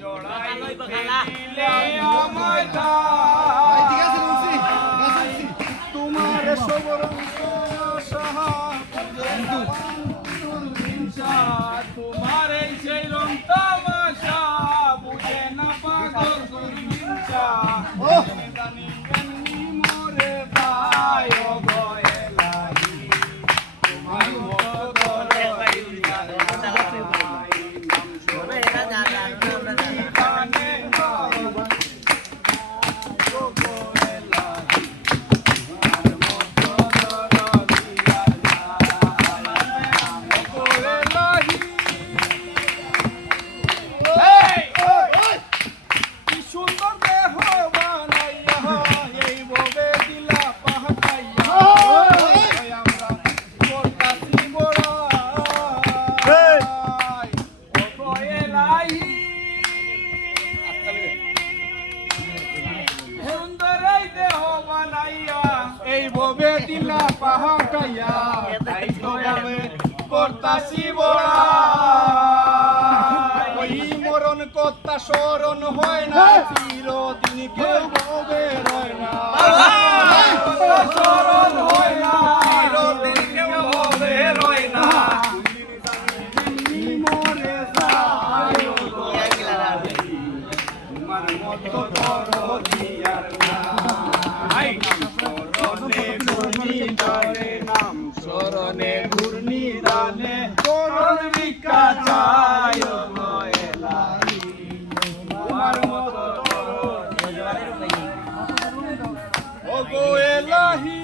জড়াই দিলে আমায় দাই তোমার সবরঙ্গ সাহা তোমার এই সেই রং তামাশা বুঝে না পাগল দুর্বিনচা জানি এমনি মরে ভাই ও গয়েলাই তোমার মতো এই ভবে দিলা পাহাড়াইয়া তাই তো আমি করতাছি বড়া ওই মরণ কথা স্মরণ হয় না চিরদিন কেউ ভবে রয় না স্মরণ হয় না চিরদিন কেউ ভবে রয় না মরে যায় তোমার মতো বড় দিয়ার না নাম স্মরণে ঘূর্ণি দানে করুণ ভিক্ষা চায় তোমার মতো ও গো এলাহি